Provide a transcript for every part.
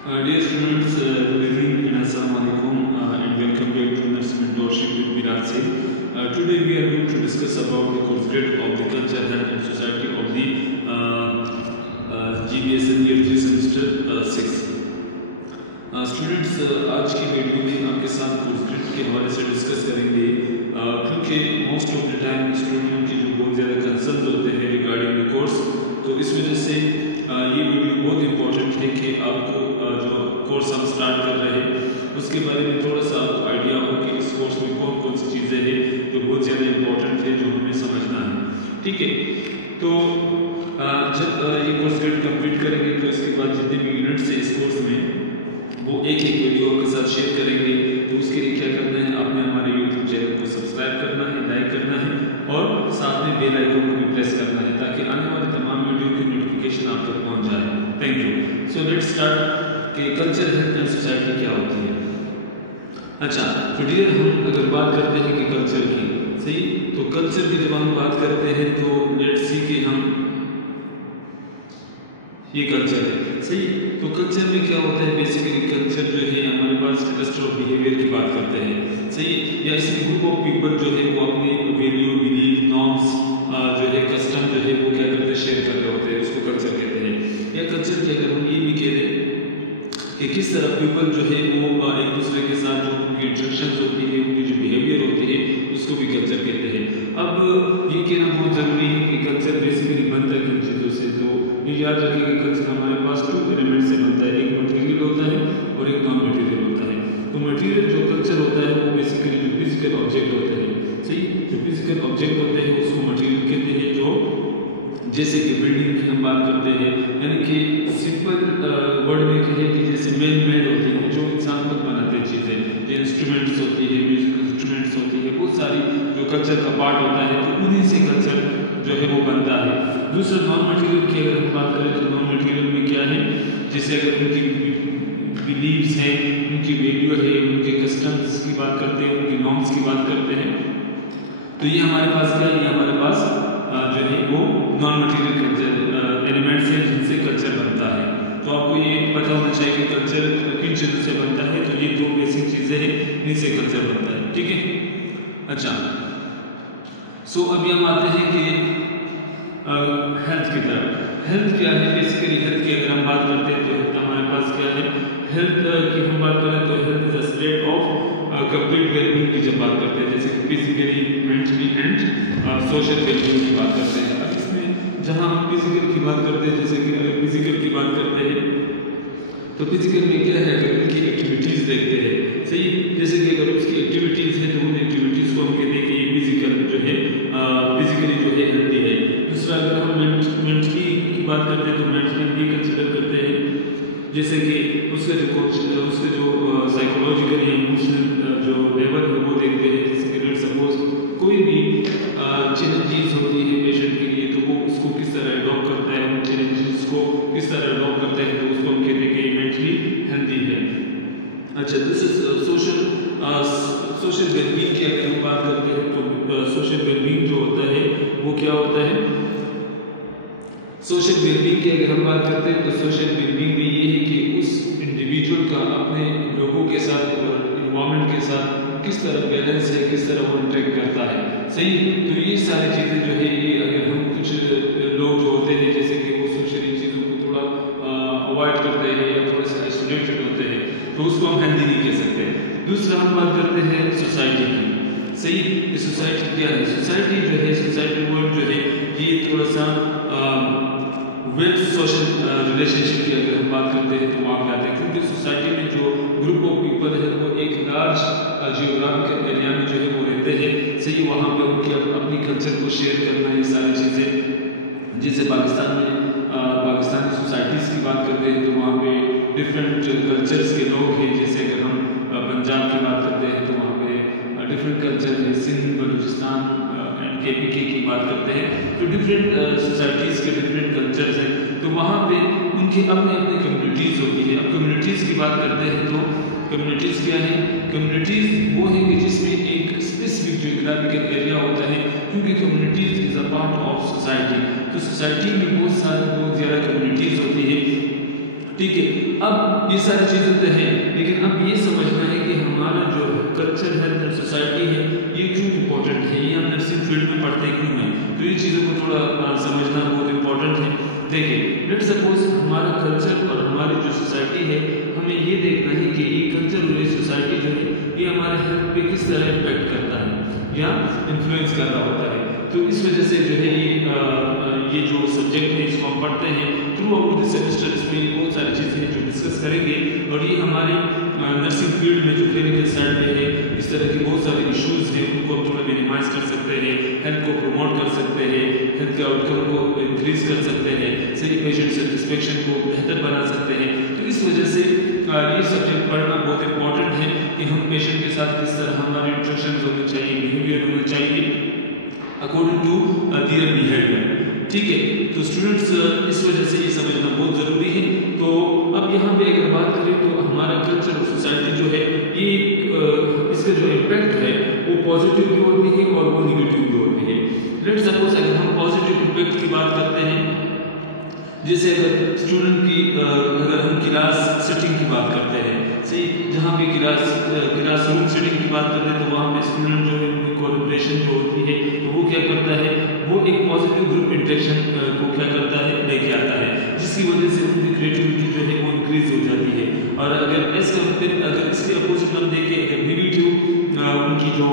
Dear students, good evening and Assalamualaikum and welcome back to Nurse Mentorship with Virat Singh. Today we are going to discuss about the course grade of the Culture, Health and Society of the GBSN Year 3 Semester 6. Students, आज की video में आपके साथ course grade के हवाले से discuss करेंगे क्योंकि most of the time student की जो बहुत ज़्यादा कंसर्न होते हैं रिगार्डिंग द कोर्स, तो इस वजह से ये वीडियो बहुत इंपॉर्टेंट है कि आपको जो कोर्स हम स्टार्ट कर रहे हैं उसके बारे में थोड़ा सा आपको आइडिया हो कि इस कोर्स में कौन कौन सी चीज़ें हैं जो बहुत ज़्यादा इंपॉर्टेंट है जो हमें समझना है। ठीक है, तो जब ये कोर्स ग्रेड कंप्लीट करेंगे तो इसके बाद जितने भी यूनिट्स हैं इस कोर्स में वो एक एक वीडियो के साथ शेयर करेंगे। तो उसके लिए क्या करना है, आपने हमारे यूट्यूब चैनल को सब्सक्राइब करना है, लाइक करना है और साथ में बेल आइकन को भी प्रेस करना है ताकि आने वाले तमाम वीडियो की नोटिफिकेशन आप तक पहुंच जाए। Thank you. So let's start कि कल्चर, हेल्थ एंड सोसाइटी क्या होती है। अच्छा, तो डियर हम अगर बात करते हैं कि कल्चर की, सही, तो कल्चर की जब हम बात करते हैं तो लेट्स सी कि हम ये कल्चर है, सही। तो कल्चर में क्या होता है, बेसिकली कल्चर जो है हमारे पास क्लस्टर ऑफ बिहेवियर की बात करते हैं, सही, या इसमें ग्रुप ऑफ पीपल जो है वो अपने वैल्यू, बिलीफ, नॉर्म्स जो है, कस्टम जो है वो क्या करते हैं, शेयर कर रहे होते हैं, उसको कल्चर कहते हैं। या कल्चर की अगर हम ये भी कह दें कि किस तरह पीपल जो है वो एक दूसरे के साथ जो उनकी इंटरेक्शन होती है, उनकी जो बिहेवियर होती है उसको भी कल्चर कहते हैं। अब ये कहना बहुत ज़रूरी है कि कल्चर बेसिकली बनता है किन चीज़ों से, तो ये याद रखिए कि कल्चर हमारे पास 2 एलिमेंट से बनता है, एक मटेरियल होता है और एक नॉन मटेरियल होता है। तो मटेरियल जो कल्चर होता है वो बेसिकली जो फिजिकल ऑब्जेक्ट होते हैं, सही, जो फिजिकल ऑब्जेक्ट होते हैं उसको मटेरियल कहते हैं। जो जैसे कि बिल्डिंग की हम बात करते हैं, यानी कि सिंपल वर्ड में कहें कि जैसे मैन मेड होती है, जो इंसान खुद बनाते हैं चीज़ें, जो इंस्ट्रूमेंट्स होती है, म्यूजिकल इंस्ट्रूमेंट्स होती है, बहुत सारी जो कल्चर का पार्ट होता है, तो उन्हीं से कल्चर जो है वो बनता है। दूसरा नॉन मटेरियल की अगर हम बात करें तो नॉन मटेरियल में क्या है, जैसे अगर उनकी बिलीव्स हैं, उनकी वैल्यू है, उनके कस्टम्स की बात करते हैं, उनकी नॉर्म्स की बात करते हैं, तो ये हमारे पास क्या है, ये हमारे पास जो है वो नॉन मटेरियल कल्चर एलिमेंट्स हैं जिनसे कल्चर बनता है। तो आपको ये पता होना चाहिए कि कल्चर किन चीज़ों से बनता है, तो ये 2 बेसिक चीज़ें हैं जिनसे कल्चर बनता है। ठीक है, अच्छा, सो अभी हम आते हैं कि हेल्थ की तरफ। हेल्थ क्या है, बेसिकली हेल्थ की अगर हम बात करते हैं तो हमारे पास क्या है, हेल्थ की हम बात करें तो health is a state of complete wellbeing की जब बात करते हैं, जैसे physically, mentally and social wellbeing की बात करते हैं। अब इसमें जहाँ हम फिजिकल की बात करते हैं, जैसे कि अगर फिजिकल की बात करते हैं तो फिजिकल में क्या है, अगर उनकी एक्टिविटीज़ देखते हैं, सही, जैसे कि अगर उसकी एक्टिविटीज़ है तो उन एक्टिविटीज़ को हम कहते हैं कि ये फिजिकल जो है फिजिकली जो है हेल्दी है। दूसरा अगर हम मेंटली की बात करते हैं तो मेंटली भी कंसिडर करते हैं, जैसे कि उसके जो साइकोलॉजिकल या इमोशनल जो लेवल है वो देखते हैं। जैसे कि अगर सपोज कोई भी चैलेंजेस होती है पेशेंट के लिए तो वो उसको किस तरह अडॉप्ट करता है, उन चैलेंजेस को किस तरह अडॉप्ट करता है, तो उसको हम कहते हैं कि मेंटली हेल्दी है। अच्छा, दिस इज सोशल वेलबींग की अगर हम बात करते हैं तो सोशल वेलबींग जो होता है वो क्या होता है, सोशल वेलबींग की अगर हम बात करते हैं तो सोशल वेलबींग में ये है कि उस इंडिविजुअल का अपने लोगों के साथ और इन्वायरमेंट के साथ किस तरह बैलेंस है, किस तरह वो इंटरेक्ट करता है, सही। तो ये सारी चीज़ें जो है ये अगर हम कुछ लोग जो होते हैं जैसे कि वो सोशली चीज़ों को थोड़ा अवॉइड करते हैं या थोड़ा सा आइसोलेटेड होते हैं तो उसको हम हेल्दी नहीं कह सकते। दूसरा हम बात करते हैं सोसाइटी की, सही। सोसाइटी क्या है, सोसाइटी जो है, सोसाइटी वर्ड जो है ये थोड़ा सा विद सोशल रिलेशनशिप की अगर हम बात करते हैं तो वहाँ पे आते हैं, क्योंकि सोसाइटी में जो ग्रुप ऑफ पीपल है वो एक लार्ज जियोग्राफिकल एरिया में जो है वो रहते हैं, सही। वहाँ पे उनकी अपनी कल्चर को शेयर करना, ये सारी चीज़ें, जैसे पाकिस्तान में पाकिस्तानी सोसाइटीज़ की बात करते हैं तो वहाँ पे डिफरेंट कल्चर्स के लोग हैं। जैसे अगर हम पंजाब की बात करते हैं तो वहाँ पे डिफरेंट कल्चर है, सिंध, बलूचिस्तान एंड KPK की बात करते हैं तो डिफरेंट सोसाइटीज़ के डिफरेंट कल्चर्स हैं, तो वहाँ पे उनकी अपनी अपनी कम्युनिटीज़ होती है। अब कम्युनिटीज़ की बात करते हैं तो कम्युनिटीज़ क्या है, कम्युनिटीज़ वो है कि जिसमें एक स्पेसिफिक जियोग्राफिकल एरिया होता है, क्योंकि communities is a part of society. तो सोसाइटी में बहुत ज़्यादा कम्युनिटीज़ होती है, ठीक है, अब ये सारी चीजें तो हैं, लेकिन अब ये समझना है कि हमारा जो कल्चर है, जो सोसाइटी है, ये क्यों इम्पोर्टेंट है, ये हम नर्सिंग फील्ड में पढ़ते क्यों हैं, तो ये चीज़ों को थोड़ा समझना बहुत इम्पोर्टेंट है। देखिए, लेट्स सपोज हमारा कल्चर और हमारी जो सोसाइटी है, हमें ये देखना है कि ये कल्चर और ये सोसाइटी जो है ये हमारे हेल्थ पे किस तरह इम्पैक्ट करता है या इन्फ्लुएंस कर रहा होता है। तो इस वजह से जो है ये जो सब्जेक्ट है इसको हम पढ़ते हैं थ्रू आउट द सेमेस्टर। इसमें बहुत सारी चीज़ें हैं जो डिस्कस करेंगे, और ये हमारे नर्सिंग फील्ड में जो क्लिनिकल साइड पे है, इस तरह की बहुत सारे इश्यूज हैं, उनको हम थोड़ा मिनिमाइज कर सकते हैं, हेल्थ को प्रमोट कर सकते हैं, हेल्थ के आउटकम को इंक्रीज कर सकते हैं, सही पेशेंट सेटिस्फेक्शन को बेहतर बना सकते हैं। तो इस वजह से ये सब्जेक्ट पढ़ना बहुत इंपॉर्टेंट है कि हम पेशेंट के साथ किस तरह हमारे इंटरेक्शन होने चाहिए, बिहेवियर होना चाहिए अकॉर्डिंग टू देयर बिहेवियर। ठीक है, तो स्टूडेंट्स इस वजह से ये समझना बहुत ज़रूरी है। तो अब यहाँ पे अगर बात करें तो हमारा कल्चर और सोसाइटी जो है ये इसका जो इम्पैक्ट है वो पॉजिटिव भी होती है और वो निगेटिव भी होती है। लेट्स सपोज अगर हम पॉजिटिव इम्पैक्ट की बात करते हैं, जैसे अगर स्टूडेंट की अगर हम क्लास सेटिंग की बात करते हैं, सही, जहाँ पे क्लास रूम सेटिंग की बात करते हैं तो वहाँ पे स्टूडेंट जो है कोलैबोरेशन जो होती है तो वो क्या करता है, वो एक पॉजिटिव ग्रुप इंटरेक्शन को क्या करता है, लेके आता है, जिसकी वजह से उनकी क्रिएटिविटी जो है वो इंक्रीज हो जाती है। और अगर इसके अपोजिट हम देखें, अगर नेगेटिव उनकी जो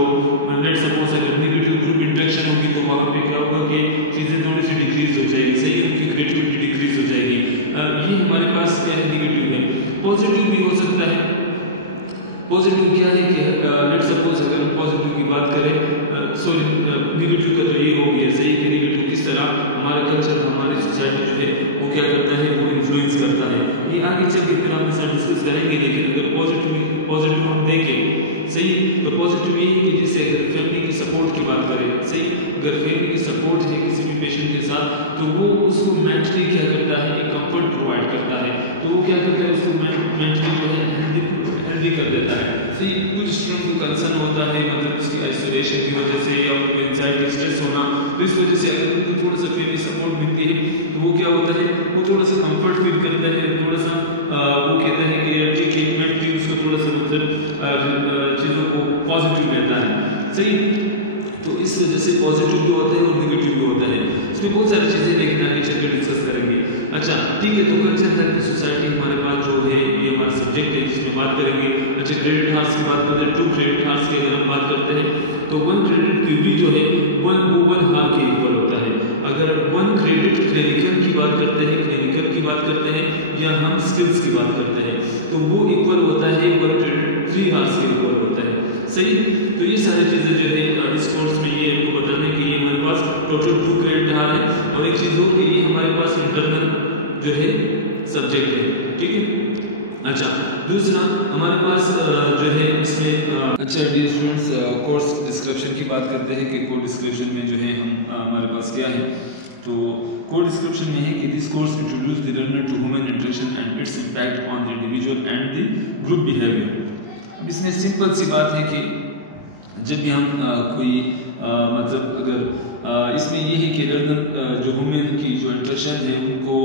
लेट्स सपोज अगर नेगेटिव ग्रुप इंटरेक्शन होगी तो वहाँ पे क्या होगा कि चीज़ें थोड़ी सी डिक्रीज हो जाएगी, सही, उनकी क्रिएटिविटी डिक्रीज हो जाएगी। ये हमारे पास क्या है, नेगेटिव है। पॉजिटिव भी हो सकता है। पॉजिटिव क्या है कि लेट्स सपोज अगर हम पॉजिटिव की बात करें, सॉरी नेगेटिव का तो ये हो गया, सही, कि नेगेटिव किस तरह हमारा कल्चर हमारी सोसाइटी जो है वो क्या करता है, वो इन्फ्लुएंस करता है। ये आगे चल के फिर हम इसका डिस्कस करेंगे, लेकिन अगर पॉजिटिव हम देखें, सही, तो पॉजिटिव ये है कि जैसे अगर फैमिली की सपोर्ट की बात करें, सही, अगर फैमिली की सपोर्ट है किसी भी पेशेंट के साथ तो वो उसको मेंटली क्या करता है, एक कंफर्ट प्रोवाइड करता है, तो वो क्या करता है, उसको मेंटली जो है हेल्दी कर देता है। सही, कुछ स्टूडेंट को कंसर्न होता है, मतलब उसकी आइसोलेशन की वजह से या उनको एंजाइटी स्ट्रेस होना, तो इस वजह से अगर उनको थोड़ा सा फैमिली सपोर्ट मिलती है तो वो क्या होता है, वो थोड़ा सा कंफर्ट फील करता है, थोड़ा सा वो कहता है कि ठीक है, मेंटली उसको थोड़ा सा मतलब चीज़ों को पॉजिटिव रहता है, सही। तो इस वजह से पॉजिटिव भी होता है और नेगेटिव भी होता है। इसमें बहुत सारी चीज़ें लेकिन आगे चल के डिस्कस करेंगे। अच्छा, ठीक है, तो कल्चर हेल्थ सोसाइटी हमारे पास जो है ये हमारा सब्जेक्ट है जिसमें बात करेंगे। अच्छा, क्रेडिट हार्स की बात करते हैं, 2 क्रेडिट हार्स की अगर हम बात करते हैं तो 1 क्रेडिट क्यूबी जो है 1 हार के इक्वल होता है। अगर 1 क्रेडिट क्लिनिकल की बात करते हैं या हम स्किल्स की बात करते हैं तो वो इक्वल होता है 1 क्रेडिट 3 हार्स के इक्वल होता है, सही। तो ये सारी चीज़ें जो है इस कोर्स में ये आपको बताने कि ये हमारे पास टोटल 2 क्रेडिट हार है, और एक चीज़ हो कि ये हमारे पास इंटरनल जो है सब्जेक्ट है, ठीक है। अच्छा, दूसरा हमारे पास जो है इसमें अच्छा डियर स्टूडेंट्स, कोर्स डिस्क्रिप्शन की बात करते हैं कि कोर्स डिस्क्रिप्शन में जो है हमारे पास क्या है। तो कोर्स डिस्क्रिप्शन में है कि this course introduce the learner to human interaction and its impact on the individual and the group behaviour. अब इसमें सिंपल सी बात है कि जब भी हम कोई मतलब अगर इसमें ये है कि लर्नर जो ह्यूमन की जो इंटरेक्शन है उनको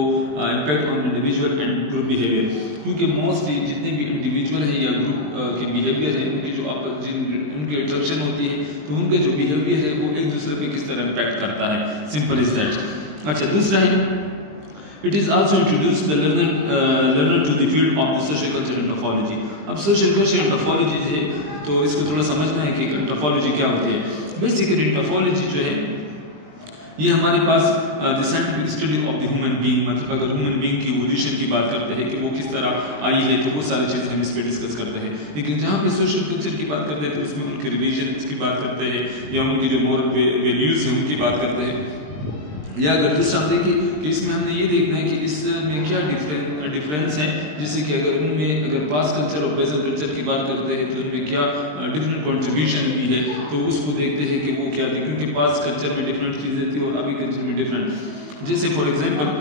impact on individual and group behaviour, क्योंकि मोस्टली जितने भी इंडिविजुअल है या ग्रुप के बिहेवियर है उनकी जो उनकी इंटरेक्शन होती है तो उनका जो बिहेवियर है वो एक दूसरे पे किस तरह इम्पैक्ट करता है, सिंपल इज दैट। अच्छा, दूसरा है it is also introduce the learner to the field of the social culture and anthropology. अब सोशल कल्चर एंड एंथ्रोपोलॉजी है तो इसको थोड़ा समझना है कि एंथ्रोपोलॉजी क्या होती है। बेसिकली एंथ्रोपोलॉजी जो है ये हमारे पास the scientific study of the human being, मतलब अगर ह्यूमन बीइंग की इवोल्यूशन की बात करते हैं कि वो किस तरह आई है तो वो सारी चीज़ हम इस पर डिस्कस करते हैं। लेकिन जहाँ पे सोशल कल्चर की बात करते हैं तो उसमें उनके रिलीजन की बात करते हैं या उनकी जो मोरल वैल्यूज हैं उनकी बात करते हैं। या अगर दूसरा देखिए कि इसमें हमने ये देखना है कि इसमें क्या डिफरेंस है, जैसे कि अगर उनमें अगर पास्ट कल्चर और प्रेजेंट कल्चर की बात करते हैं तो उनमें क्या डिफरेंट कंट्रीब्यूशन भी है तो उसको देखते हैं कि वो क्या थी, क्योंकि पास्ट कल्चर में डिफरेंट चीज़ें थी और अभी कल्चर में डिफरेंट। जैसे फॉर एग्जांपल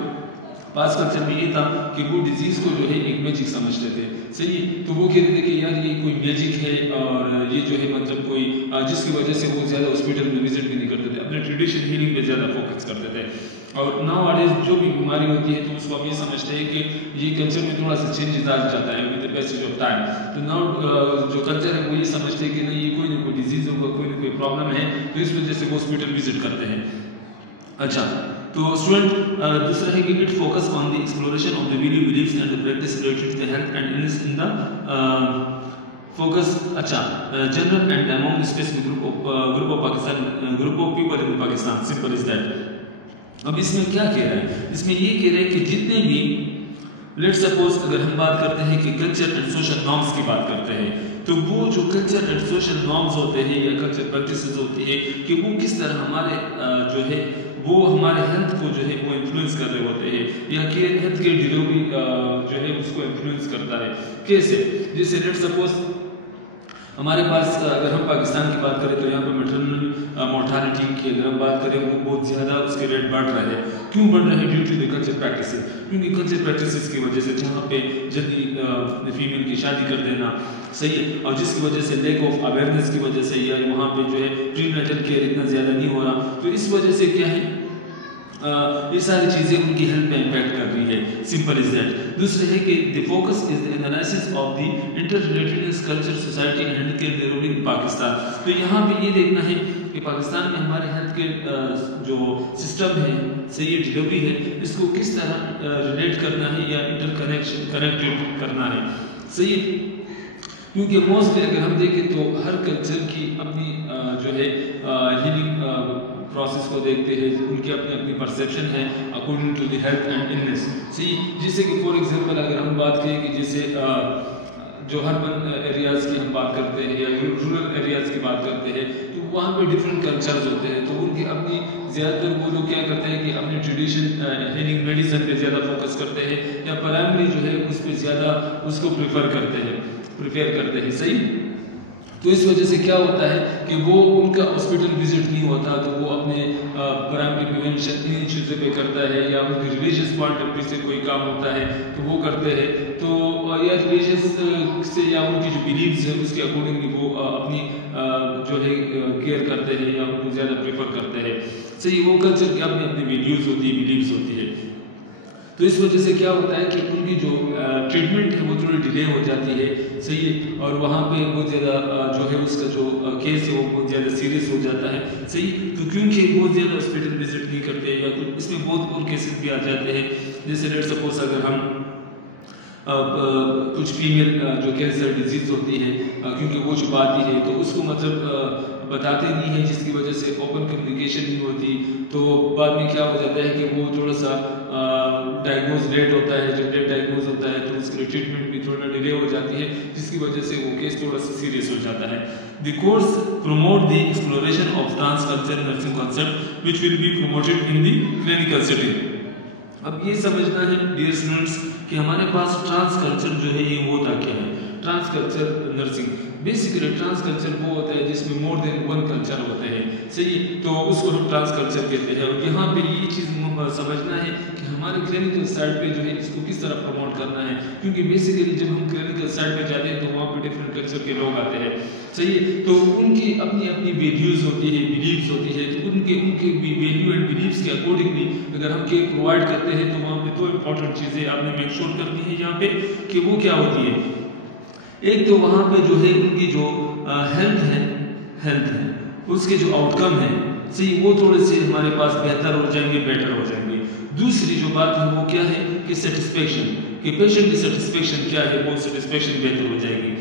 पास्ट कल्चर में ये था कि वो डिजीज़ को जो है एक मैजिक समझते थे, सही, तो वो कहते थे कि यार ये कोई मैजिक है और ये जो है मतलब कोई जिसकी वजह से वो ज़्यादा हॉस्पिटल में विजिट भी नहीं करते थे, अपने ट्रेडिशनल हीलिंग पे ज़्यादा फोकस करते थे। और नाउ जो भी बीमारी होती है तो उसको हम ये समझते हैं कि ये कल्चर में थोड़ा सा चेंजेस आ जाता है with the passage of time. तो नाउ जो कल्चर है वो ये समझते हैं कि नहीं, ये कोई ना कोई डिजीज होगा, कोई ना कोई प्रॉब्लम है, तो इस वजह से वो हॉस्पिटल विजिट करते हैं। अच्छा, तो स्टूडेंट दूसरा है कि it focus on the exploration of the value beliefs and the practice related to the health and illness in the focus. अच्छा, general and among specific group of Pakistan, group of people in Pakistan, simple is that. अब इसमें क्या कह रहा है, इसमें ये कह रहा है कि जितने भी लेट्स सपोज अगर हम बात करते हैं कि कल्चर एंड सोशल नॉर्म्स की बात करते हैं, तो वो जो कल्चर एंड सोशल नॉर्म्स होते हैं या कल्चर प्रैक्टिसेस होती है कि वो किस तरह हमारे जो है वो हमारे हेल्थ को जो है वो इन्फ्लुएंस कर रहे होते हैं, या कि हेल्थ के डिलीवरी जो है उसको इन्फ्लुएंस करता है। कैसे? जैसे लेट्स सपोज हमारे पास अगर हम पाकिस्तान की बात करें तो यहाँ पर मैटरनल मोर्टालिटी की अगर हम बात करें वो बहुत ज़्यादा उसके रेट बढ़ रहे हैं। क्यों बढ़ रहे हैं? Due to the culture practices, क्योंकि कल्चर प्रैक्टिसेस की वजह से जहाँ पे जल्दी फीमेल की शादी कर देना, सही है, और जिसकी वजह से लैक ऑफ अवेयरनेस की वजह से या वहाँ पे जो है प्रीनेटल केयर इतना ज़्यादा नहीं हो रहा, तो इस वजह से क्या है ये सारी चीज़ें उनकी हेल्थ पे इम्पैक्ट कर रही है, सिंपल इज दैट। दूसरे है कि the focus is the analysis of the interrelatedness culture society and health care delivery in Pakistan. तो यहाँ पे ये देखना है कि पाकिस्तान में हमारे हेल्थ केयर जो सिस्टम है, सही डिलीवरी है, इसको किस तरह रिलेट करना है या कनेक्टेड करना है, सही है। क्योंकि मोस्टली अगर हम देखें तो हर कल्चर की अपनी जो है हीलिंग प्रोसेस को देखते हैं, उनकी अपनी अपनी परसेप्शन है according to the health and illness, सही। जैसे कि फॉर एग्जांपल अगर हम बात करें कि जैसे जो अर्बन एरियाज़ की हम बात करते हैं या रूरल एरियाज़ की बात करते हैं, तो वहाँ पे डिफरेंट कल्चर्स होते हैं, तो उनकी अपनी ज़्यादातर वो लोग क्या करते हैं कि अपनी ट्रेडिशन हीलिंग मेडिसिन पे ज़्यादा फोकस करते हैं या प्राइमरी जो है उस पर ज़्यादा उसको प्रेफर करते हैं, सही। तो इस वजह से क्या होता है कि वो उनका हॉस्पिटल विजिट नहीं होता, तो वो अपने प्राइमरी प्रिवेंशन इन चीज़ों पे करता है, या उनकी रिलीजियस पॉइंट ऑफ व्यू से कोई काम होता है तो वो करते हैं, तो या रिलीजियस से या उनकी जो बिलीव्स है उसके अकॉर्डिंगली वो अपनी जो है केयर करते हैं या उनको ज़्यादा प्रेफर करते हैं, सही। वो कल्चर की अपनी अपनी वैल्यूज़ होती है, बिलीव्स होती है। तो इस वजह से क्या होता है कि उनकी जो ट्रीटमेंट है वो थोड़ी डिले हो जाती है, सही है, और वहाँ पे बहुत ज़्यादा जो है उसका जो केस है वो बहुत ज़्यादा सीरियस हो जाता है, सही। तो क्योंकि बहुत ज़्यादा हॉस्पिटल विजिट नहीं करते या कुछ इसमें बहुत और केसेस भी आ जाते हैं। जैसे लेट्स सपोज अगर हम कुछ फीमेल जो कैंसर डिजीज होती है, क्योंकि वो छुपाती है तो उसको मतलब बताते नहीं है, जिसकी वजह से ओपन कम्युनिकेशन नहीं होती, तो बाद में क्या हो जाता है कि वो थोड़ा सा डायग्नोज लेट होता है। जब लेट डायग्नोज होता है तो उसके लिए ट्रीटमेंट भी थोड़ा डिले हो जाती है, जिसकी वजह से वो केस थोड़ा सा सीरियस हो जाता है। The course promote the exploration of trans culture nursing concept which will be promoted in the clinical setting. अब ये समझना है डियर स्टूडेंट्स कि हमारे पास ट्रांस कल्चर जो है ये होता क्या है। Trans culture nursing basically trans culture वो होता है जिसमें मोर देन वन कल्चर होते हैं, सही, तो उसको हम ट्रांस कल्चर कहते हैं। और यहाँ पे ये चीज़ समझना है कि हमारे क्लिनिकल साइड पे जो है इसको किस तरह प्रमोट करना है, क्योंकि बेसिकली जब हम क्लिनिकल साइड पे जाते हैं तो वहाँ पे डिफरेंट कल्चर के लोग आते हैं, सही, तो उनकी अपनी अपनी वैल्यूज़ होती है, बिलीव्स होती है, तो उनके वैल्यू एंड बिलीव्स के अकॉर्डिंगली अगर हम केयर प्रोवाइड करते हैं तो वहाँ पे दो इंपॉर्टेंट चीज़ें आपने मेक श्योर करनी है यहाँ पे कि वो क्या होती है। एक तो वहाँ पे जो है उनकी जो हेल्थ है उसके जो आउटकम है, सही, वो थोड़े से हमारे पास बेहतर हो जाएंगे, बेटर हो जाएंगे। दूसरी जो बात है वो क्या है कि सेटिस्फेक्शन, कि पेशेंट की सेटिस्फेक्शन क्या है, वो सेटिस्फेक्शन बेहतर हो जाएगी।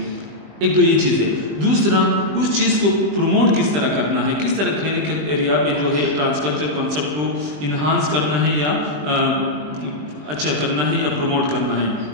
एक तो ये चीज़ है। दूसरा, उस चीज़ को प्रमोट किस तरह करना है, किस तरह क्लिनिकल एरिया में जो है ट्रांसकल्चर कॉन्सेप्ट को इन्हांस करना है या अच्छा करना है या प्रमोट करना है।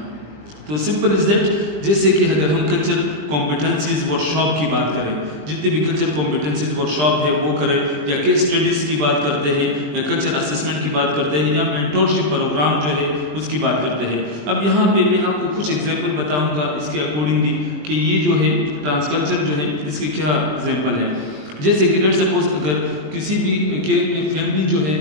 तो सिंपल इज दैट, जैसे कि अगर हम कल्चर कॉम्पिटेंसीज वर्कशॉप की बात करें, जितने भी कल्चर कॉम्पिटेंसीज वर्कशॉप है वो करें, या केस स्टडीज की बात करते हैं, या कल्चर असेसमेंट की बात करते हैं, या मेंटोरशिप प्रोग्राम जो है उसकी बात करते हैं। अब यहाँ पे मैं आपको कुछ एग्जाम्पल बताऊंगा इसके अकॉर्डिंगली कि ये जो है ट्रांसकल्चर जो है इसके क्या एग्जाम्पल है। जैसे कि लेट सपोज अगर किसी भी केयर में फैमिली जो है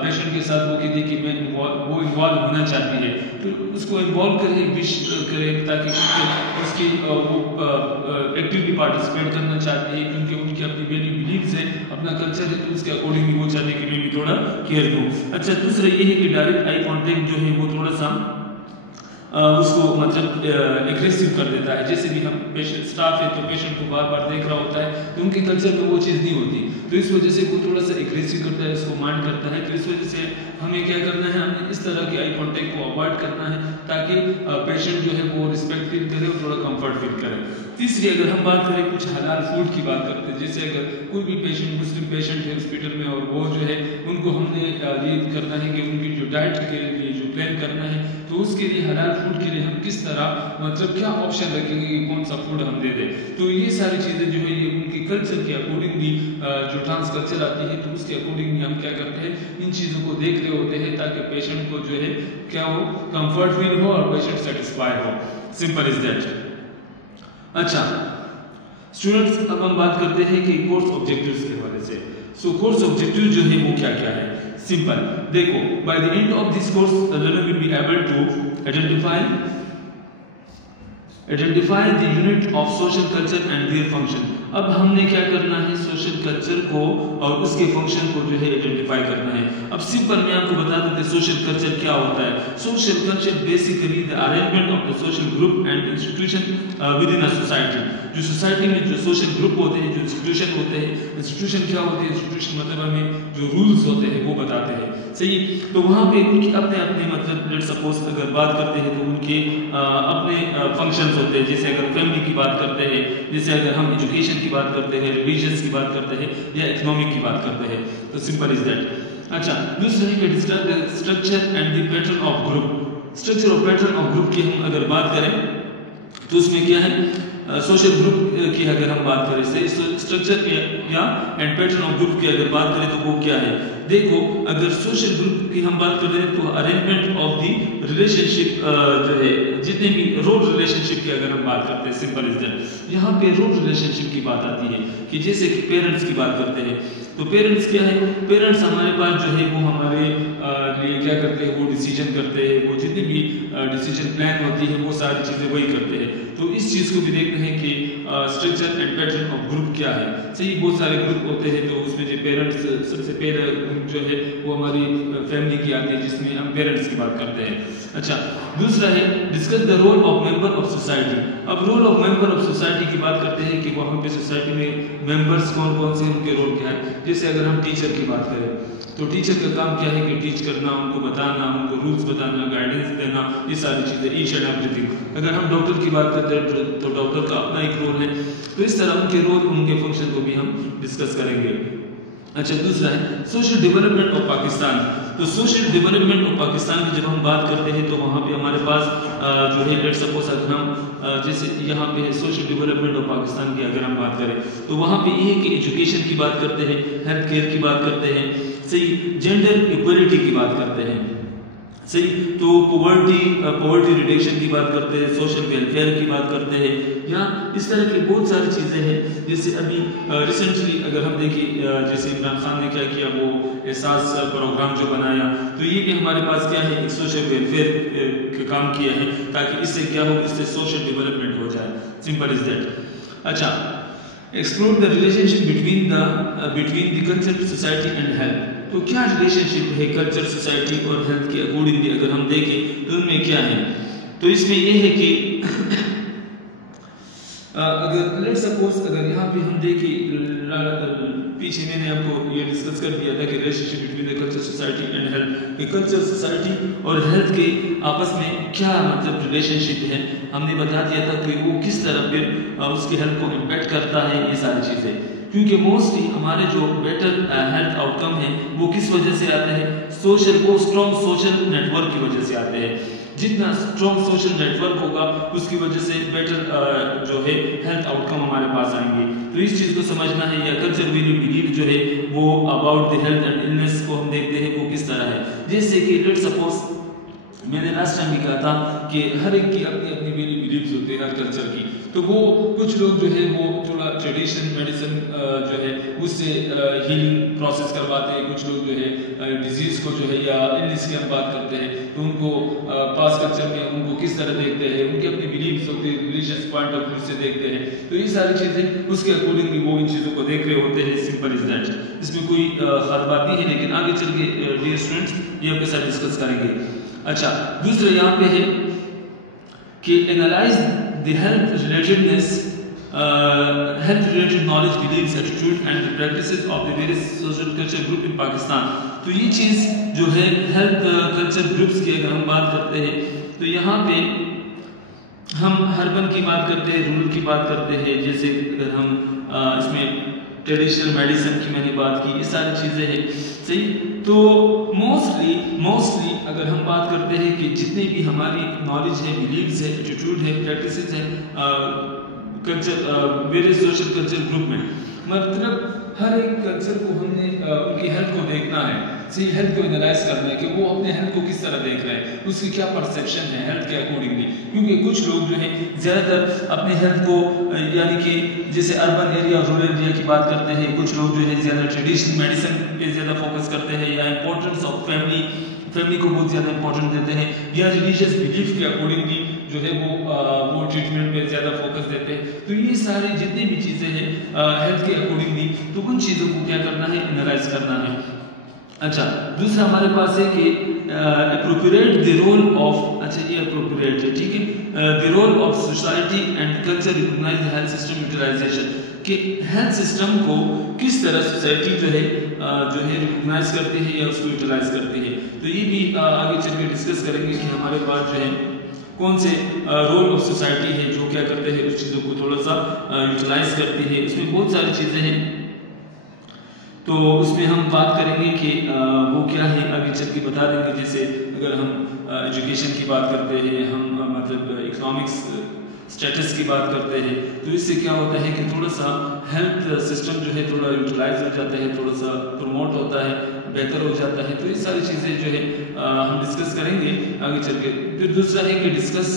पेशेंट के साथ वो कहती है कि वो इन्वॉल्व होना चाहती है, फिर उसको इन्वॉल्व करे, विश करे ताकि उसकी वो एक्टिवली पार्टिसिपेट करना चाहती है क्योंकि उनकी अपनी वैल्यू बिलीव्स है, अपना कल्चर है, तो उसके अकॉर्डिंगली वो चाहते हैं कि मैं भी थोड़ा केयर दूँ। अच्छा, दूसरा ये है कि डायरेक्ट आई कॉन्टेक्ट जो है वो थोड़ा सा उसको मतलब एग्रेसिव कर देता है। जैसे भी हम पेशेंट स्टाफ है तो पेशेंट को बार बार देख रहा होता है तो उनके कल्चर में वो चीज़ नहीं होती, तो इस वजह से वो थोड़ा सा एग्रेसिव करता है, इसको माइंड करता है। तो इस वजह से हमें क्या करना है, हमें इस तरह के आई कांटेक्ट को अवॉइड करना है ताकि पेशेंट जो है वो रिस्पेक्ट फील करे और थोड़ा कंफर्ट फील करे। तीसरी अगर हम बात करें कुछ हलाल फूड की बात करते हैं, जैसे अगर कोई भी पेशेंट मुस्लिम पेशेंट है हॉस्पिटल में और वो जो है उनको हमने ये करना है कि उनकी जो डाइट के लिए जो प्लान करना है तो उसके लिए हलाल फूड के लिए हम किस तरह मतलब क्या ऑप्शन रखेंगे कि कौन सा फूड हम दे दें। तो ये सारी चीज़ें जो है ये उनकी कल्चर के अकॉर्डिंगली जो ट्रांस कल्चर आती है तो उसके अकॉर्डिंगली हम क्या करते हैं, इन चीज़ों को देख रहे होते हैं ताकि पेशेंट को जो है क्या हो, कंफर्ट फील हो और पेशेंट सेटिस्फाई हो। Simple is that. अच्छा स्टूडेंट्स, अब हम बात करते हैं कि कोर्स ऑब्जेक्टिव्स के हवाले से। सो कोर्स ऑब्जेक्टिव जो है वो क्या क्या है। सिंपल देखो, by the end of this course the learner will be able to identify the unit of social culture and their function. अब हमने क्या करना है, सोशल कल्चर को और उसके फंक्शन को जो है आइडेंटिफाई करना है। अब सिंपल मैं आपको बता दूं कि सोशल कल्चर क्या होता है। Social culture basically the arrangement of the social group and institution with in a society. जो सोसाइटी में जो सोशल ग्रुप होते हैं, जो इंस्टीट्यूशन होते हैं, इंस्टीट्यूशन क्या होते हैं, इंस्टीट्यूशन मतलब हमें जो रूल्स होते हैं वो बताते हैं, सही। तो वहाँ पे उनकी अपने अपने मतलब लेट सपोज अगर बात करते हैं तो उनके अपने फंक्शंस होते हैं। जैसे अगर फैमिली की बात करते हैं, जैसे अगर हम एजुकेशन की बात करते हैं, रिलीजियस की बात करते हैं या इकोनॉमिक की बात करते हैं, तो सिंपल इज दैट। अच्छा, दूसरा है कि structure and the pattern of group. Structure और पैटर्न ऑफ ग्रुप की हम अगर बात करें तो उसमें क्या है, सोशल ग्रुप की अगर हम बात करें, स्ट्रक्चर या एंड पैटर्न ऑफ ग्रुप की अगर बात करें तो वो क्या है। देखो, अगर सोशल ग्रुप की हम बात कर रहे हैं तो अरेंजमेंट ऑफ द रिलेशनशिप जो है, जितने भी रोल रिलेशनशिप की अगर हम बात करते हैं, सिंपल इज दैट। यहाँ पे रोल रिलेशनशिप की बात आती है कि जैसे कि पेरेंट्स की बात करते हैं तो पेरेंट्स क्या है, पेरेंट्स हमारे पास जो है वो हमारे लिए क्या करते हैं, वो डिसीजन करते हैं, वो जितनी भी डिसीजन प्लान होती है वो सारी चीज़ें वही करते हैं। तो इस चीज़ को भी देखते हैं कि structure and pattern of group क्या है। सही, बहुत सारे ग्रुप होते हैं तो उसमें जो पेरेंट्स सबसे पहले जो है वो हमारी फैमिली की आती है जिसमें हम पेरेंट्स की बात करते हैं। अच्छा, दूसरा है discuss the role of member of society. अब role of member of society की बात करते हैं कि वहाँ पे सोसाइटी में मेंबर्स कौन कौन से, उनके रोल क्या है। जैसे अगर हम टीचर की बात करें तो टीचर का काम क्या है कि टीच करना, उनको बताना, उनको रूल्स बताना, गाइडेंस देना, ये सारी चीज़ें, ईच एंड एवरीथिंग। अगर हम डॉक्टर की बात करते हैं तो डॉक्टर का अपना एक रोल है। तो इस तरह उनके रोल, उनके फंक्शन को भी हम डिस्कस करेंगे। अच्छा, दूसरा है सोशल डेवलपमेंट ऑफ पाकिस्तान। तो सोशल डेवलपमेंट ऑफ पाकिस्तान की जब हम बात करते हैं तो वहाँ पे हमारे पास जो है लेट सपोज अगर हम जैसे यहाँ पे है सोशल डेवलपमेंट ऑफ पाकिस्तान की अगर हम बात करें तो वहाँ पे ये है कि एजुकेशन की बात करते हैं, हेल्थ केयर की बात करते हैं, सही, जेंडर इक्वलिटी की बात करते हैं, सही, तो पॉवर्टी रिडक्शन की बात करते हैं, सोशल वेलफेयर की बात करते हैं, या इस तरह की बहुत सारी चीज़ें हैं। जैसे अभी रिसेंटली अगर हम देखें जैसे इमरान खान ने क्या किया, वो एहसास प्रोग्राम जो बनाया, तो ये भी हमारे पास क्या है, एक सोशल वेलफेयर का काम किया है ताकि इससे क्या हो, इससे सोशल डेवलपमेंट हो जाए। Simple is that. अच्छा, explore the relationship between the culture, society and health. तो क्या रिलेशनशिप है कल्चर, सोसाइटी और हेल्थ के अकॉर्डिंगली अगर हम देखें तो उनमें क्या है। तो इसमें यह है कि अगर लेट सपोज अगर यहाँ पे हम देखें, पीछे मैंने आपको ये डिस्कस कर दिया था कि relationship between the culture, society and health, culture, society और हेल्थ के आपस में क्या मतलब रिलेशनशिप है, हमने बता दिया था कि वो किस तरह फिर उसकी हेल्थ को इम्पैक्ट करता है, ये सारी चीज़ें। क्योंकि मोस्टली हमारे जो बेटर हेल्थ आउटकम है वो किस वजह से आते हैं, वो स्ट्रॉन्ग सोशल नेटवर्क की वजह से आते हैं। जितना स्ट्रॉन्ग सोशल नेटवर्क होगा उसकी वजह से बेटर जो है हेल्थ आउटकम हमारे पास आएंगे। तो इस चीज़ को समझना है, या कल्चर वैल्यू बिलीव जो है वो about the health and illness को हम देखते हैं वो किस तरह है। जैसे कि लेट सपोज मैंने लास्ट टाइम भी कहा था कि हर एक की अपनी अपनी बिलीव्स होते हैं हर कल्चर की। तो वो कुछ लोग जो है वो थोड़ा ट्रेडिशनल मेडिसिन जो है उससे हीलिंग प्रोसेस करवाते हैं, कुछ लोग जो है डिजीज को जो है या इलनेस की हम बात करते हैं तो उनको पास कल्चर में उनको किस तरह देखते हैं, उनकी अपनी बिलीव्स होते हैं, रिलीजियस पॉइंट ऑफ व्यू से देखते हैं। तो ये सारी चीज़ें उसके अकॉर्डिंगली वो इन चीज़ों को देख रहे होते हैं। सिंपल इज दैट, इसमें कोई खास बात नहीं है, लेकिन आगे चल के डियर स्टूडेंट्स ये आपके साथ डिस्कस करेंगे। अच्छा, दूसरा यहाँ पे है कि analyse the health relatedness, health related knowledge, beliefs, attitude and practices of the various social culture group in Pakistan. तो ये चीज़ जो है हेल्थ कल्चर ग्रुप्स की अगर हम बात करते हैं तो यहाँ पे हम अर्बन की बात करते हैं, रूरल की बात करते हैं, जैसे अगर हम इसमें ट्रेडिशनल मेडिसिन की मैंने बात की, ये सारी चीज़ें हैं सही। तो मोस्टली अगर हम बात करते हैं कि जितने भी हमारी नॉलेज है, बिलीव्स है, एटीट्यूड है, प्रैक्टिसेस है culture various social culture group में, मतलब हर एक कल्चर को हमने उनकी हेल्थ को देखना है, सही हेल्थ को एनालाइज करना है कि वो अपने हेल्थ को किस तरह देख रहे हैं, उसकी क्या परसेप्शन है हेल्थ के अकॉर्डिंगली। क्योंकि कुछ लोग जो है ज़्यादातर अपने हेल्थ को यानी कि जैसे अर्बन एरिया रूरल एरिया की बात करते हैं, कुछ लोग जो है ज़्यादा ट्रेडिशनल मेडिसिन पे ज़्यादा फोकस करते हैं या इंपॉर्टेंस ऑफ फैमिली को बहुत ज़्यादा इंपॉर्टेंट देते हैं, या रिलीजियस बिलीफ के अकॉर्डिंगली जो है वो ट्रीटमेंट पे ज़्यादा फोकस देते हैं। तो ये सारी जितनी भी चीज़ें हैं हेल्थ के अकॉर्डिंगली, तो उन चीज़ों को क्या करना है, एनालाइज करना है। अच्छा, दूसरा हमारे पास है कि अप्रोप्रिएट द रोल ऑफ, अच्छा ये अप्रोप्रिएट है, ठीक है, the role of society and culture recognise the health system utilisation, कि हेल्थ सिस्टम को किस तरह सोसाइटी जो है रिकॉग्नाइज करती है या उसको यूटिलाइज करती है। तो ये भी आगे चल के डिस्कस करेंगे कि हमारे पास जो है कौन से रोल ऑफ सोसाइटी है जो क्या करते हैं उस चीज़ों को थोड़ा सा यूटिलाइज करती है। उसमें बहुत सारी चीज़ें हैं, तो उसमें हम बात करेंगे कि वो क्या है, आगे चल के बता देंगे। जैसे अगर हम एजुकेशन की बात करते हैं, हम मतलब इकोनॉमिक्स स्टेटस की बात करते हैं, तो इससे क्या होता है कि थोड़ा सा हेल्थ सिस्टम जो है थोड़ा यूटिलाइज हो जाता है, थोड़ा सा प्रमोट होता है, बेहतर हो जाता है। तो ये सारी चीज़ें जो है हम डिस्कस करेंगे आगे चल के। फिर दूसरा है कि discuss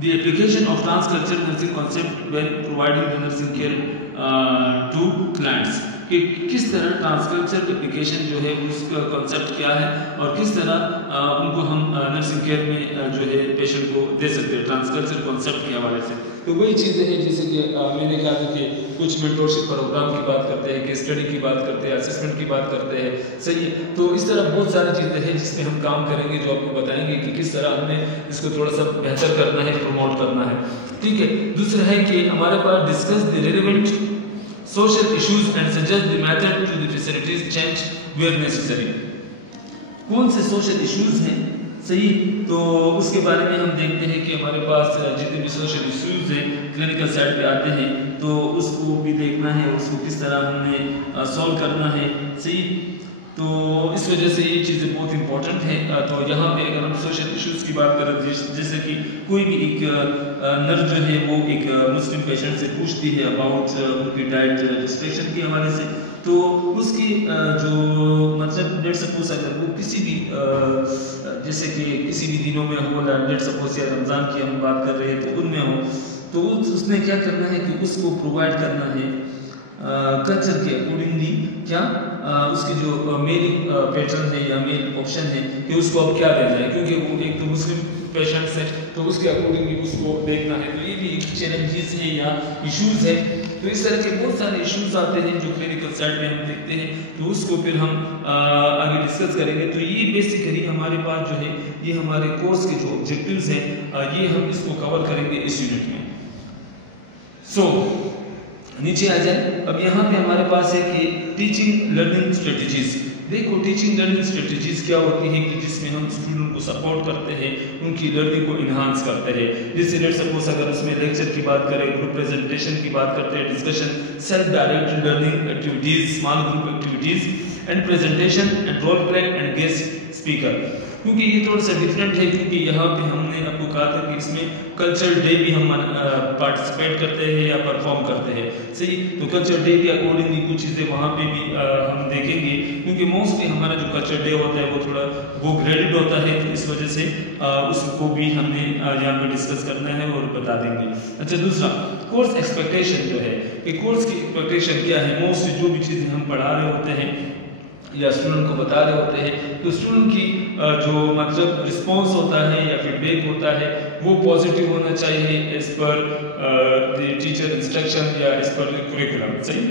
the application of transcultural nursing concept when providing the nursing care to clients, कि किस तरह ट्रांसकल्चर एप्लीकेशन जो है उसका कॉन्सेप्ट क्या है और किस तरह उनको हम नर्सिंग केयर में जो है पेशेंट को दे सकते हैं ट्रांसकल्चर कॉन्सेप्ट के हवाले से। तो वही चीज़ें हैं जैसे कि मैंने कहा था कि कुछ मेंटरशिप प्रोग्राम की बात करते हैं, केस स्टडी की बात करते हैं, असेसमेंट की बात करते हैं, सही है। तो इस तरह बहुत सारी चीज़ें हैं जिसमें हम काम करेंगे, जो आपको बताएंगे कि किस तरह हमें इसको थोड़ा सा बेहतर करना है, प्रमोट करना है, ठीक है। दूसरा है कि हमारे पास discuss the relevant social issues and suggest the method to the facilities change where necessary। कौन से सोशल इश्यूज हैं, सही, तो उसके बारे में हम देखते हैं कि हमारे पास जितने भी सोशल इश्यूज हैं क्लिनिकल साइड पे आते हैं, तो उसको भी देखना है, उसको किस तरह हमने सॉल्व करना है, सही। तो इस वजह से ये चीज़ें बहुत इंपॉर्टेंट हैं। तो यहाँ पे अगर हम सोशल इश्यूज़ की बात करें, जैसे कि कोई भी एक नर्स जो है वो एक मुस्लिम पेशेंट से पूछती है अबाउट उनकी डाइट रिस्ट्रिक्शन के हवाले से, तो उसकी जो मतलब लेट सपोज अगर वो किसी भी जैसे कि किसी भी दिनों में हो, लेट सपोज या रमज़ान की हम बात कर रहे हैं तो उनमें हो, तो उसने क्या करना है कि उसको प्रोवाइड करना है कल्चर के अकॉर्डिंगली, क्या उसकी जो मेल पैटर्न है या मेल ऑप्शन है कि उसको अब क्या देना है, क्योंकि वो एक तो मुस्लिम पेशेंट्स है तो उसके अकॉर्डिंगली उसको देखना है। तो ये भी एक चैलेंजेस है या इश्यूज है। तो इस तरह के बहुत सारे इश्यूज आते हैं जो क्लिनिकल साइड में हम देखते हैं, तो उसको फिर हम आगे डिस्कस करेंगे। तो ये बेसिकली हमारे पास जो है ये हमारे कोर्स के जो ऑब्जेक्टिव्स हैं ये हम इसको कवर करेंगे इस यूनिट में। नीचे आ जाए, अब यहाँ पे हमारे पास है कि टीचिंग लर्निंग स्ट्रेटजीज। देखो टीचिंग लर्निंग स्ट्रेटजीज क्या होती है कि जिसमें हम स्टूडेंट को सपोर्ट करते हैं, उनकी लर्निंग को इन्हांस करते हैं। जैसे लेट सपोज अगर उसमें लेक्चर की बात करें, ग्रुप प्रेजेंटेशन की बात करते हैं, discussion, self directed learning activities, small group activities and presentation and role play and guest speaker. क्योंकि ये थोड़ा सा डिफरेंट है, क्योंकि यहाँ पे हमने आपको कहा था कि इसमें कल्चरल डे भी हम पार्टिसिपेट करते हैं या परफॉर्म करते हैं, सही। तो कल्चरल डे के अकॉर्डिंगली कुछ चीज़ें वहाँ पे भी हम देखेंगे, क्योंकि क्योंकि मोस्टली हमारा जो कल्चर डे होता है वो थोड़ा वो ग्रेडेड होता है, तो इस वजह से उसको भी हमने यहाँ पे डिस्कस करना है और बता देंगे। अच्छा, दूसरा कोर्स एक्सपेक्टेशन जो है कि कोर्स की एक्सपेक्टेशन क्या है। मोस्टली जो भी चीज़ें हम पढ़ा रहे होते हैं या स्टूडेंट को बता रहे होते हैं, तो स्टूडेंट की जो मतलब रिस्पॉन्स होता है या फीडबैक होता है वो पॉजिटिव होना चाहिए as per the teacher instruction या एज पर द करिकुलम। सही,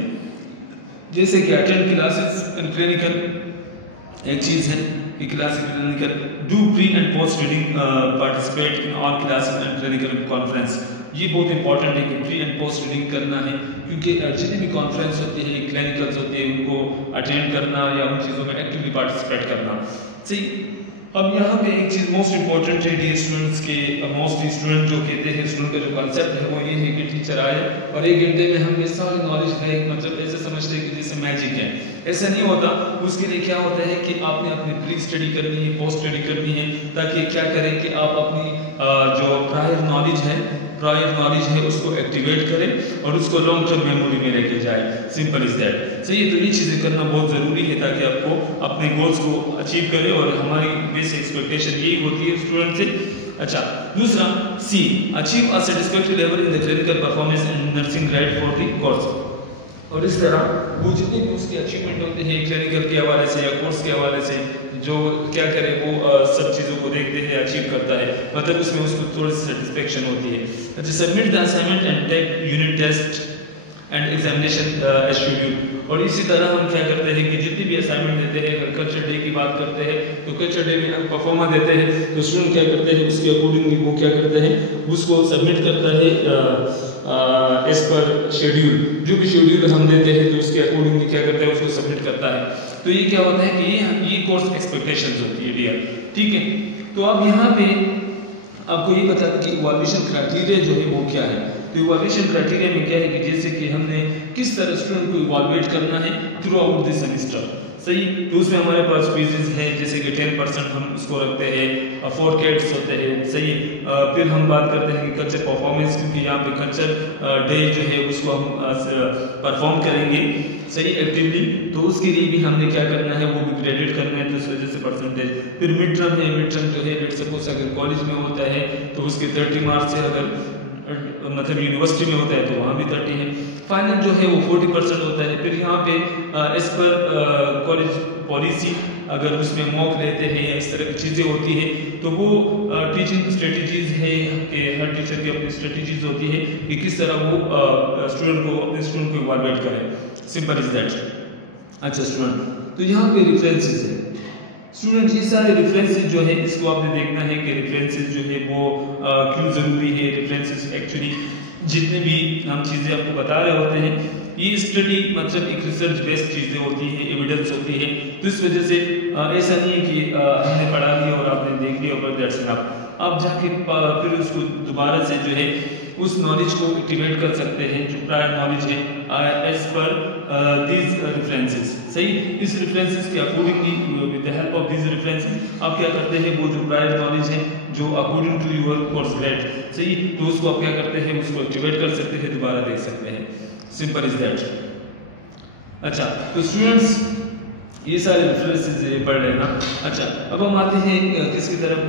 जैसे कि अटेंड क्लासेस एंड क्लिनिकल एक चीज़ है कि class clinical do pre and post reading participate in all classes and clinical conference. ये बहुत इंपॉर्टेंट है कि प्री एंड पोस्ट रीडिंग करना है, क्योंकि जितनी भी कॉन्फ्रेंस होती है, क्लिनिकल्स होती है, उनको अटेंड करना या उन चीज़ों में एक्टिवली पार्टिसिपेट करना। सही, अब यहाँ पे एक चीज़ मोस्ट इंपॉर्टेंट है डियर स्टूडेंट्स के, मोस्टली स्टूडेंट जो कहते हैं, स्टूडेंट का जो कॉन्सेप्ट है वो ये है कि टीचर आए और 1 घंटे में हम ये सारी नॉलेज है, मतलब ऐसे समझते हैं कि जैसे मैजिक है। ऐसा नहीं होता। उसके लिए क्या होता है कि आपने अपनी प्री स्टडी करनी है, पोस्ट स्टडी करनी है, ताकि क्या करें कि आप अपनी जो प्रायर नॉलेज है उसको एक्टिवेट करें और उसको लॉन्ग टर्म मेमोरी में लेके जाए। Simple is that. सही है, तो ये चीज़ें करना बहुत ज़रूरी है ताकि आपको अपने गोल्स को अचीव करे, और हमारी बेसिक एक्सपेक्टेशन यही होती है स्टूडेंट से। अच्छा, दूसरा C, achieve a satisfactory level in the clinical performance and nursing grade for the course. और इस तरह वो जितने भी उसके अचीवमेंट होते हैं क्लिनिकल के हवाले से या कोर्स के हवाले से, जो क्या करे वो सब चीज़ों को देखते हैं, अचीव करता है, मतलब उसमें उसको थोड़ी सी सेटिस्फेक्शन होती है। अच्छा, submit the assignment and take unit test and examination as schedule. और इसी तरह हम क्या करते हैं कि जितनी भी असाइनमेंट देते हैं, अगर कल्चर डे की बात करते हैं तो कल्चर डे में हम परफॉर्मा देते हैं, तो स्टूडेंट क्या करते हैं उसके अकॉर्डिंगली वो क्या करते हैं उसको सबमिट करता है एज पर शेड्यूल। जो भी शेड्यूल हम देते हैं तो उसके अकॉर्डिंगली क्या करता है उसको सबमिट करता है। तो ये क्या होता है कि ये कोर्स एक्सपेक्टेशंस होती है डियर। ठीक है, तो अब यहाँ पे आपको ये बता दें कि इवैल्यूएशन क्राइटेरिया जो है वो क्या है। तो इवैल्यूएशन क्राइटेरिया में क्या है कि जैसे कि हमने किस तरह स्टूडेंट को इवैल्यूएट करना है थ्रू आउट द सेमेस्टर। सही, तो उसमें हमारे पास क्विज़ेस हैं, जैसे कि 10% हम उसको रखते हैं, 4 कैट्स होते हैं। सही, फिर हम बात करते हैं कि कल्चर परफॉर्मेंस, क्योंकि यहाँ पे कल्चर डे जो है उसको हम परफॉर्म करेंगे सही एक्टिवली, तो उसके लिए भी हमने क्या करना है वो भी ग्रेडेड करना है, तो इस वजह से परसेंटेज। फिर मिड टर्म है, मिड टर्म जो है लेट सपोज अगर कॉलेज में होता है तो उसके 30 मार्क्स है, अगर मतलब यूनिवर्सिटी में होता है तो वहाँ भी 30 है। फाइनल जो है वो 40% होता है। फिर यहाँ पे एज पर कॉलेज पॉलिसी अगर उसमें मॉक लेते हैं या इस तरह की चीज़ें होती है तो वो टीचिंग स्ट्रेटजीज है कि हर टीचर की अपनी स्ट्रेटजीज होती है कि किस तरह वो अपने स्टूडेंट को इवैल्यूएट करें। Simple is that. अच्छा स्टूडेंट, तो यहाँ पे रेफरेंसेस है। स्टूडेंट ये सारे रेफरेंसेस जो है इसको आपने देखना है कि रेफरेंसेस जो है वो क्यों ज़रूरी है। रेफरेंसेस एक्चुअली जितने भी हम चीज़ें आपको बता रहे होते हैं ये स्टडी मतलब एक रिसर्च बेस्ड चीज़ें होती है, एविडेंस होती है, तो इस वजह से ऐसा नहीं है कि हमने पढ़ा लिया और आपने देख लिया और दैट्स इनफ। आप जाके फिर उसको दोबारा से जो है उस नॉलेज को एक्टिवेट कर सकते हैं जो प्रायर नॉलेज है एज पर दीज रेफरेंसेस। सही, इस रेफरेंसेस के accordingly with the help of these references आप क्या करते हैं वो जो प्रायर नॉलेज है जो according to your course grade, सही, तो उसको आप क्या करते हैं उसको एक्टिवेट कर सकते हैं, दोबारा देख सकते हैं। Simple is that. अच्छा, तो स्टूडेंट्स ये सारे रेफरेंसेस पढ़ लेना। अच्छा, अब हम आते हैं किसकी तरफ,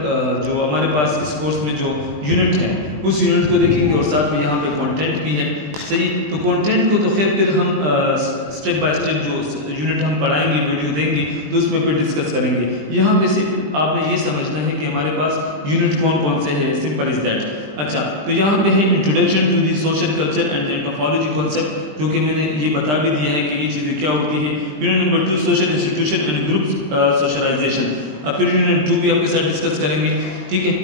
जो हमारे पास इस कोर्स में जो यूनिट है उस यूनिट को देखेंगे और साथ में यहाँ पे कंटेंट भी है। सही, तो कंटेंट को तो फिर हम स्टेप बाय स्टेप जो यूनिट हम पढ़ाएंगे, वीडियो देंगे तो उसमें फिर डिस्कस करेंगे। यहाँ पे सिर्फ आपने ये समझना है कि हमारे पास यूनिट कौन कौन से हैं। Simple is that. अच्छा, तो यहाँ पे है introduction to the social culture and anthropology concept, जो कि मैंने ये बता भी दिया है कि ये चीज़ें क्या होती है। Unit number 2 social institution and group socialisation, फिर यूनिट 2 भी आपके साथ डिस्कस करेंगे। ठीक है।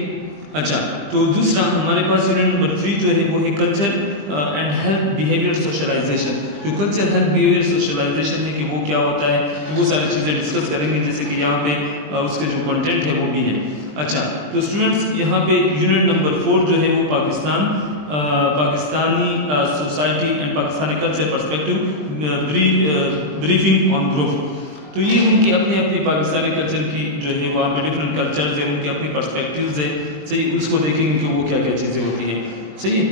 अच्छा, तो दूसरा हमारे पास यूनिट नंबर 3 जो है वो है culture and health behaviour socialisation. जो कल्चर हेल्थ बिहेवियर सोशलाइजेशन है कि वो क्या होता है, वो सारी चीज़ें डिस्कस करेंगे, जैसे कि यहाँ पे उसके जो कंटेंट है वो भी है। अच्छा, तो स्टूडेंट्स यहाँ पे यूनिट नंबर 4 जो है वो Pakistani society and Pakistani culture perspective briefing on group. तो ये उनकी अपनी अपनी पाकिस्तानी कल्चर की जो है वहाँ पे डिफरेंट कल्चर्स है, उनके अपनी पर्सपेक्टिव्स है। सही, उसको देखेंगे कि वो क्या क्या चीज़ें होती हैं। सही,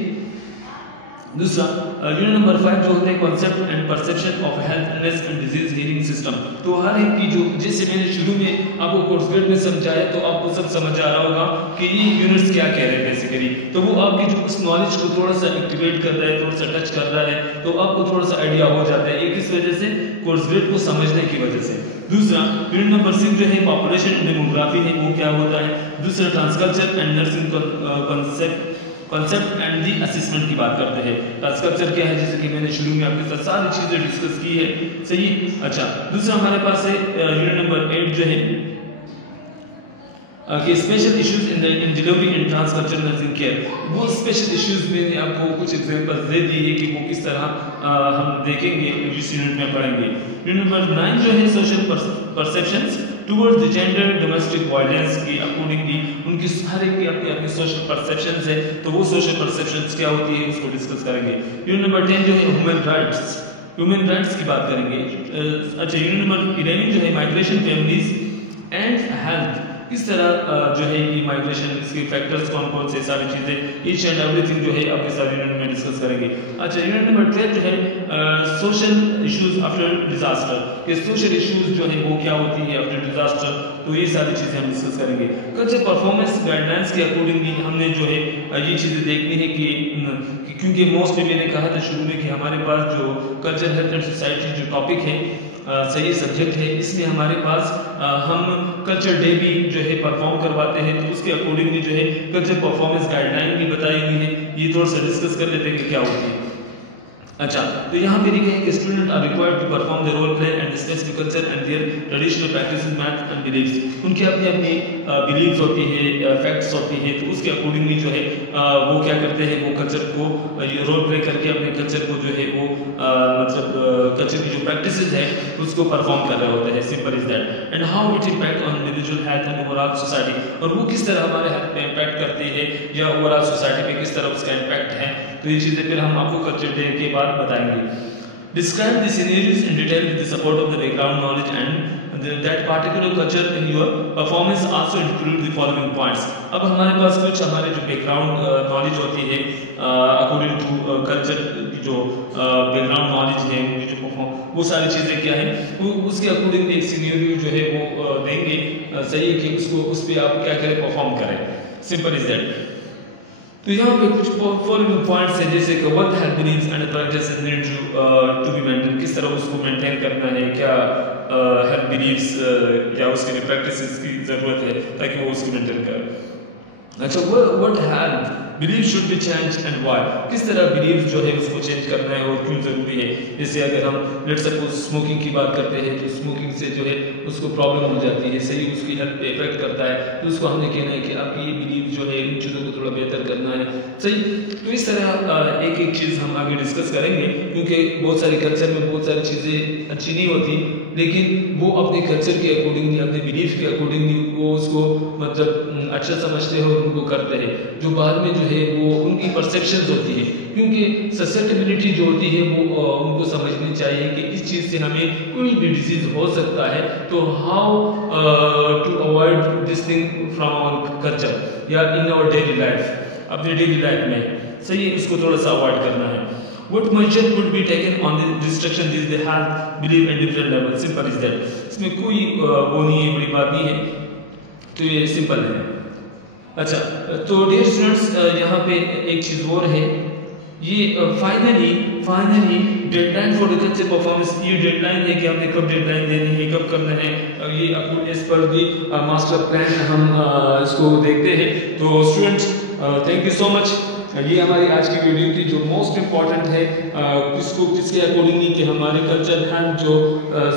दूसरा यूनिट नंबर 5 जो होता है concept and perception of health illness and disease healing system. तो हर एक की जो, जैसे मैंने शुरू में आपको कोर्स ग्रेड में समझाया तो आपको सब समझ आ रहा होगा कि ये यूनिट्स क्या कह रहे हैं बेसिकली। तो वो आपकी जो उस नॉलेज को थोड़ा सा एक्टिवेट कर रहा है, थोड़ा सा टच कर रहा है, तो आपको थोड़ा सा आइडिया हो जाता है। ये किस वजह से? कोर्स ग्रेड को समझने की वजह से। दूसरा यूनिट नंबर 6 जो है पॉपुलेशन डेमोग्राफी है, वो क्या होता है। दूसरा transculture and nursing concept and the assessment की बात करते हैं। ट्रांसकल्चर क्या है, जैसे कि मैंने शुरू में आपके साथ सारी चीजें डिस्कस की है, सही। अच्छा, दूसरा हमारे पास है यूनिट नंबर 8 जो है कि special issues in delivery and transculture nursing care. वो स्पेशल इश्यूज मैंने आपको कुछ एग्जांपल्स दे दिए कि वो किस तरह हम देखेंगे, इस यूनिट में पढ़ेंगे। यूनिट नंबर 9 जो है social perceptions towards the gender domestic violence की अकॉर्डिंगली उनकी हर एक की अपनी अपनी सोशल परसेप्शंस है, तो वो सोशल परसेप्शंस क्या होती है उसको डिस्कस करेंगे। यूनिट नंबर 10 जो है ह्यूमन राइट्स की बात करेंगे। अच्छा, यूनिट नंबर 11 जो है माइग्रेशन फैमिलीज एंड हेल्थ, किस तरह जो है ये माइग्रेशन, इसके फैक्टर्स कौन कौन से, सारी चीजें ईच एंड एवरीथिंग जो है आपके साथ यूनिट में डिस्कस करेंगे। अच्छा, यूनिट नंबर 12 जो है सोशल इश्यूज आफ्टर डिजास्टर, ये सोशल इश्यूज जो है वो क्या होती है आफ्टर डिजास्टर, तो ये सारी चीजें हम डिस्कस करेंगे। कल्चर परफॉर्मेंस गाइडलाइंस के अकॉर्डिंगली हमने जो है ये चीजें देखनी है कि क्योंकि मोस्टली मैंने कहा था शुरू में कि हमारे पास जो कल्चर हेल्थ एंड सोसाइटी जो टॉपिक है, सही सब्जेक्ट है, इसमें हमारे पास हम कल्चर डे भी जो है परफॉर्म करवाते हैं, तो उसके अकॉर्डिंगली जो है कल्चर परफॉर्मेंस गाइडलाइन भी बताई हुई है, ये थोड़ा सा डिस्कस कर लेते हैं कि क्या होती है। अच्छा, तो यहाँ पे लिखा है कि student are required to perform the role play and discuss the culture and their traditional practices myth and beliefs. उनकी अपनी अपनी बिलीव्स होती है, फैक्ट्स होती है, तो उसके अकॉर्डिंगली जो है वो क्या करते हैं, वो कल्चर को रोल प्ले करके अपने कल्चर को जो है वो मतलब कल्चर की जो प्रैक्टिसेस है उसको परफॉर्म कर रहे होते हैं। Simple is that. And how it impact on individual health and overall society, और वो किस तरह हमारे हेल्थ पे इम्पैक्ट करती है या ओवरऑल सोसाइटी पे किस तरह उसका इम्पैक्ट है, तो ये चीजें फिर हम आपको कल्चर डे के बाद बताएंगे। Describe the scenarios in detail with the support of the background knowledge and that particular culture in your performance also include the following points। अब हमारे पास कुछ हमारे जो बैकग्राउंड नॉलेज होती है अकॉर्डिंग टू कल्चर की जो बैकग्राउंड नॉलेज है, उनकी जो परफॉर्म, वो सारी चीजें क्या है, वो उसके अकॉर्डिंग एक सिनेरियो जो है वो देंगे, सही है कि उसको उस पर आप क्या करें, परफॉर्म करें। Simple is that. तो यहाँ पे कुछ फॉलोइंग पॉइंट्स है, जैसे कि what health beliefs and practices need to be maintain, किस तरह उसको मेंटेन करना है, क्या हेल्थ बिलीव्स या उसके लिए प्रैक्टिसेस की जरूरत है ताकि वो उसको मेंटेन करे। अच्छा, what health believe should be change and why, किस तरह बिलीव जो है उसको चेंज करना है और क्यों जरूरी है। जैसे अगर हम लेट्स सपोज स्मोकिंग की बात करते हैं, तो स्मोकिंग से जो है उसको प्रॉब्लम हो जाती है, सही, उसकी हेल्थ पे इफेक्ट करता है, तो उसको हमने कहना है कि आपकी ये बिलीव जो है इन चीज़ों को थोड़ा बेहतर करना है, सही। तो इस तरह एक एक चीज़ हम आगे डिस्कस करेंगे, क्योंकि बहुत सारे कल्चर में बहुत सारी चीज़ें अच्छी नहीं होती, लेकिन वो अपने कल्चर के अकॉर्डिंगली, अपने बिलीफ के अकॉर्डिंगली वो उसको मतलब अच्छा समझते हैं और उनको करते हैं, जो बाद में जो है वो उनकी परसेप्शंस होती है, क्योंकि ससेप्टिबिलिटी जो होती है वो उनको समझनी चाहिए कि इस चीज़ से हमें कोई भी डिजीज हो सकता है, तो how to avoid this thing from our culture या इन आवर डेली लाइफ, अपने डेली लाइफ में, सही है, इसको थोड़ा सा अवॉइड करना है। What measure could be taken on the destruction this they have believe at different levels? Simple is that। इसमें कोई वो नहीं है, बड़ी बात नहीं है, तो ये सिंपल है। अच्छा, तो डियर स्टूडेंट्स यहाँ पे एक चीज़ और है, ये finally deadline for the culture performance, ये डेडलाइन है कि हमने कब डेडलाइन देनी है, कब करना है, ये as per the master plan हम इसको देखते हैं। तो students thank you so much. ये हमारी आज की वीडियो थी जो मोस्ट इम्पॉर्टेंट है, किसके अकॉर्डिंगली कि हमारे कल्चर एंड जो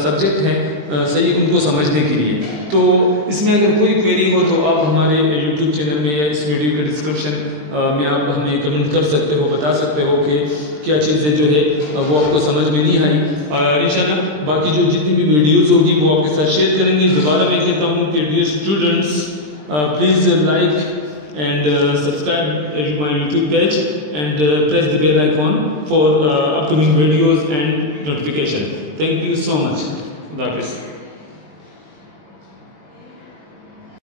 सब्जेक्ट हैं सही उनको समझने के लिए। तो इसमें अगर कोई क्वेरी हो तो आप हमारे यूट्यूब चैनल में या इस वीडियो के डिस्क्रिप्शन में आप हमें कमेंट कर सकते हो, बता सकते हो कि क्या चीज़ें जो है वो आपको समझ में नहीं आई। इंशाल्लाह बाकी जो जितनी भी वीडियोज़ होगी वो आपके साथ शेयर करेंगे। दोबारा मैं कहता हूँ कि dear students please like and subscribe to my YouTube page and press the bell icon for upcoming videos and notification. Thank you so much. That is.